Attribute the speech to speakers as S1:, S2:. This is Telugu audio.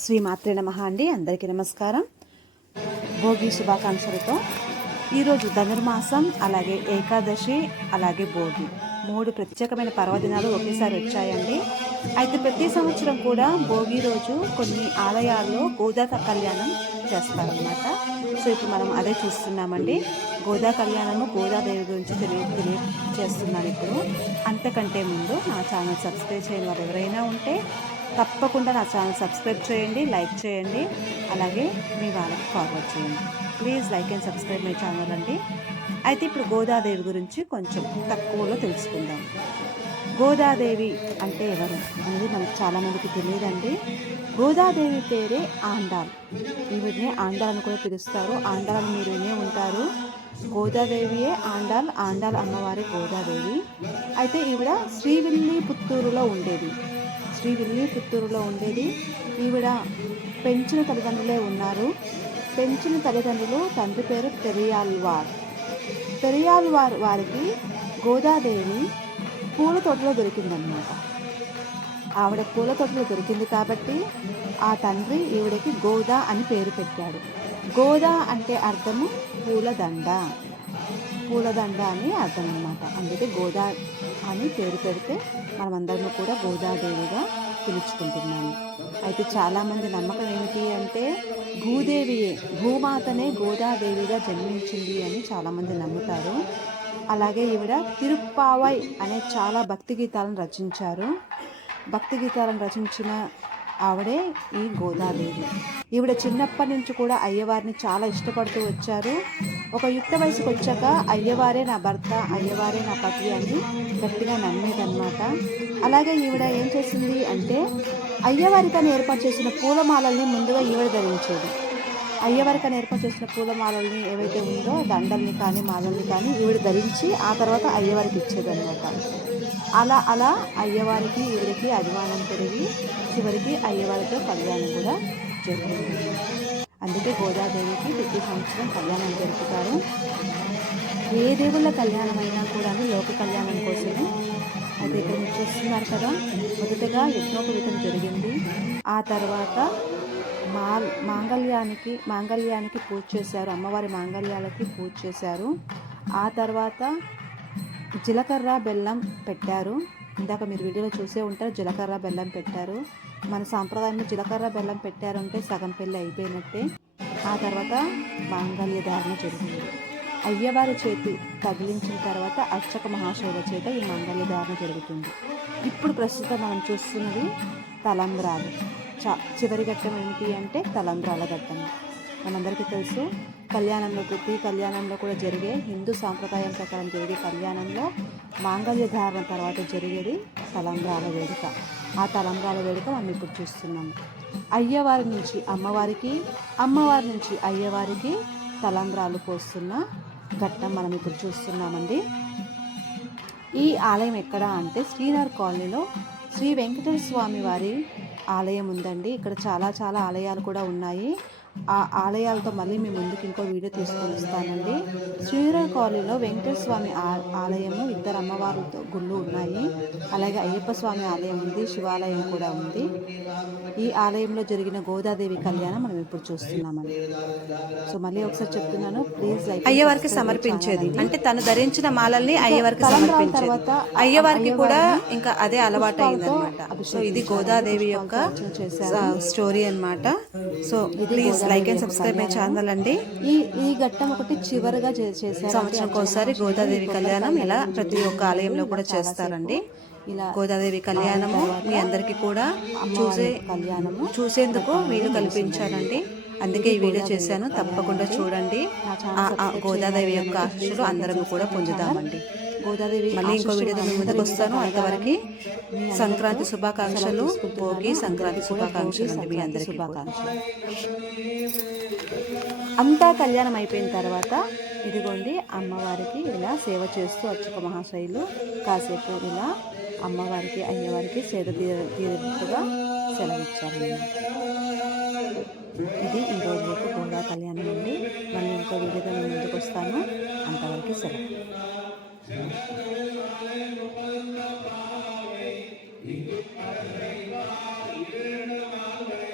S1: శ్రీమాత్రే నమ అండి. అందరికీ నమస్కారం. భోగి శుభాకాంక్షలతో ఈరోజు ధనుర్మాసం అలాగే ఏకాదశి అలాగే భోగి. మూడు ప్రత్యేకమైన పర్వదినాలు ఒకేసారి వచ్చాయండి. అయితే ప్రతి సంవత్సరం కూడా భోగి రోజు కొన్ని ఆలయాల్లో గోదాత కళ్యాణం చేస్తారనమాట సో ఇప్పుడు మనం అదే చూస్తున్నామండి. గోదా కళ్యాణము గోదాదేవి గురించి తెలియ తెలియజేస్తున్నాను ఇప్పుడు. అంతకంటే ముందు నా ఛానల్ సబ్స్క్రైబ్ చేయని వారు ఎవరైనా ఉంటే తప్పకుండా నా ఛానల్ సబ్స్క్రైబ్ చేయండి లైక్ చేయండి అలాగే మీ వాళ్ళకి ఫార్వర్డ్ చేయండి. Please like and subscribe my channel అండి. అయితే ఇప్పుడు గోదాదేవి గురించి కొంచెం తక్కువలో తెలుసుకుందాం. గోదాదేవి అంటే ఎవరు అనేది మనకు చాలామందికి తెలియదండి. గోదాదేవి పేరే ఆండాల్. ఈవిడిని ఆండాల్ అని కూడా పిలుస్తారు. ఆండాల్ మీరు వినే ఉంటారు. గోదాదేవియే ఆండాల్. ఆండాల్ అమ్మవారి గోదాదేవి. అయితే ఈవిడ శ్రీవిల్లి పుత్తూరులో ఉండేది. శ్రీవిల్లి పుత్తూరులో ఉండేది. ఈవిడ పెంచిన తల్లిదండ్రులే ఉన్నారు. పెంచిన తల్లిదండ్రులు తండ్రి పేరు పెరియాల్వార్. పెరియాల్వార్ వారికి గోదాదేవి పూల తోటలో దొరికిందన్నమాట. ఆవిడ పూల తోటలో దొరికింది కాబట్టి ఆ తండ్రి ఈవిడకి గోదా అని పేరు పెట్టాడు. గోదా అంటే అర్థము పూలదండ పూలదండ అని అర్థం అనమాట అందుకే గోదా అని పేరు పెడితే మనమందరం కూడా గోదాదేవిగా పిలుచుకుంటున్నాము. అయితే చాలామంది నమ్మకం ఏమిటి అంటే భూదేవియే భూమాతనే గోదాదేవిగా జన్మించింది అని చాలామంది నమ్ముతారు. అలాగే ఈవిడ తిరుప్పావై అనే చాలా భక్తి గీతాలను రచించారు. భక్తి గీతాలను రచించిన ఆవిడే ఈ గోదాదేవి. ఈవిడ చిన్నప్పటి నుంచి కూడా అయ్యవారిని చాలా ఇష్టపడుతూ వచ్చారు. ఒక యుక్త వయసుకు వచ్చాక అయ్యవారే నా భర్త అయ్యవారే నా పతి అని గట్టిగా నమ్మేదన్నమాట. అలాగే ఈవిడ ఏం చేసింది అంటే అయ్యవారికని ఏర్పాటు చేసిన పూలమాలల్ని ముందుగా ఈవిడ ధరించేది. అయ్యవారికని ఏర్పాటు చేసిన పూలమాలల్ని ఏవైతే ఉందో దండల్ని కానీ మాలల్ని కానీ ఈవిడ ధరించి ఆ తర్వాత అయ్యవారికి ఇచ్చేదన్నమాట. అలా అలా అయ్యవారికి ఈవిడికి అభిమానం పెరిగి చివరికి అయ్యవారితో కళ్యాణం కూడా జరిగింది అందుకే గోదాదేవికి ప్రతి సంవత్సరం కళ్యాణం జరుపుతారు. ఏ దేవుళ్ళ కళ్యాణం అయినా కూడా లోక కళ్యాణం కోసమే. అయితే ఇక్కడ మీరు చూస్తున్నారు కదా మొదటగా యజ్ఞోపవీతం జరిగింది. ఆ తర్వాత మా మాంగళ్యానికి మాంగళ్యానికి పూజ చేశారు అమ్మవారి మాంగళ్యాలకి పూజ చేశారు. ఆ తర్వాత జీలకర్ర బెల్లం పెట్టారు. ఇందాక మీరు వీడియోలో చూసే ఉంటారు జీలకర్ర బెల్లం పెట్టారు. మన సాంప్రదాయంలో జీలకర్ర బెల్లం పెట్టారంటే సగం పెళ్ళి అయిపోయినట్టే. ఆ తర్వాత మాంగళ్య ధారణ జరిగింది. అయ్యవారి చేతి తగిలించిన తర్వాత అర్చక మహాశైల చేత ఈ మంగళ్య ధారణ జరుగుతుంది. ఇప్పుడు ప్రస్తుతం మనం చూస్తున్నది తలంబ్రాలు. చ చివరి ఘట్టం ఏంటి అంటే తలంబ్రాల ఘట్టం. మనందరికీ తెలుసు కళ్యాణంలో ప్రతి కళ్యాణంలో కూడా జరిగే హిందూ సాంప్రదాయం ప్రకారం జరిగే కళ్యాణంలో మాంగళ్య ధారణ తర్వాత జరిగేది తలంబ్రాల వేడుక. ఆ తలంబ్రాల వేడుక మనం ఇప్పుడు చూస్తున్నాము అయ్యవారి నుంచి అమ్మవారికి అమ్మవారి నుంచి అయ్యవారికి తలంబ్రాలు పోస్తున్న ఘట్టం మనం ఇప్పుడు చూస్తున్నామండి. ఈ ఆలయం ఎక్కడ అంటే శ్రీనగర్ కాలనీలో శ్రీ వెంకటేశ్వర స్వామి వారి ఆలయం ఉందండి. ఇక్కడ చాలా చాలా ఆలయాలు కూడా ఉన్నాయి. ఆ ఆలయాలతో మళ్ళీ మీ ముందుకు ఇంకో వీడియో తీసుకొని వస్తానండి శ్రీనగర్ కాలనీలో వెంకటేశ్వర స్వామి ఆ- ఆలయము ఇద్దరు అమ్మవారులతో గుళ్ళు ఉన్నాయి. అలాగే అయ్యప్ప స్వామి ఆలయం ఉంది శివాలయం కూడా ఉంది. ఈ ఆలయంలో జరిగిన గోదాదేవి కళ్యాణం మనం ఇప్పుడు చూస్తున్నామండి. సో మళ్ళీ ఒకసారి చెప్తున్నాను ప్లీజ్
S2: అయ్యవారికి సమర్పించేది. అంటే తను ధరించిన మాలల్ని అయ్యవారికి సమర్పించేది.
S1: తర్వాత
S2: అయ్యవారికి కూడా ఇంకా అదే అలవాటు అయిందనమాట సో ఇది గోదాదేవి యొక్క స్టోరీ అన్నమాట. So please like and subscribe my channel అండి.
S1: ఈ ఈ ఘట్టం ఒకటి చివరిగా చేశారు.
S2: సంవత్సరంకి ఒకసారి గోదాదేవి కళ్యాణం ఇలా ప్రతి ఒక్క ఆలయంలో కూడా చేస్తారండి.
S1: ఇలా
S2: గోదాదేవి కళ్యాణము మీ అందరికీ కూడా చూసే
S1: కళ్యాణము
S2: చూసేందుకు వీలు కల్పించానండి అందుకే ఈ వీడియో చేశాను. తప్పకుండా చూడండి. గోదాదేవి యొక్క ఆశీస్సులు అందరం కూడా పొందుదామండి.
S1: గోదాదేవి
S2: మళ్ళీ ఇంకో వీడియోతో మీ ముందుకు వస్తాను. అంతవరకు సంక్రాంతి శుభాకాంక్షలు. భోగి సంక్రాంతి శుభాకాంక్షలు మీ అందరికీ
S1: శుభాకాంక్షలు. అంతా కళ్యాణం అయిపోయిన తర్వాత ఇదిగోండి అమ్మవారికి ఇలా సేవ చేస్తూ అర్చక మహాశైలు కాసేపు ఇలా అమ్మవారికి అయ్యవారికి సేద తీర తీరినట్టుగా సెలవిచ్చారన్నమాట. ఇది ఈరోజు యొక్క గోదా కళ్యాణం అండి మళ్ళీ ఇంకో వీడియోగా నేను ముందుకు వస్తాను. అంతవరకు సరే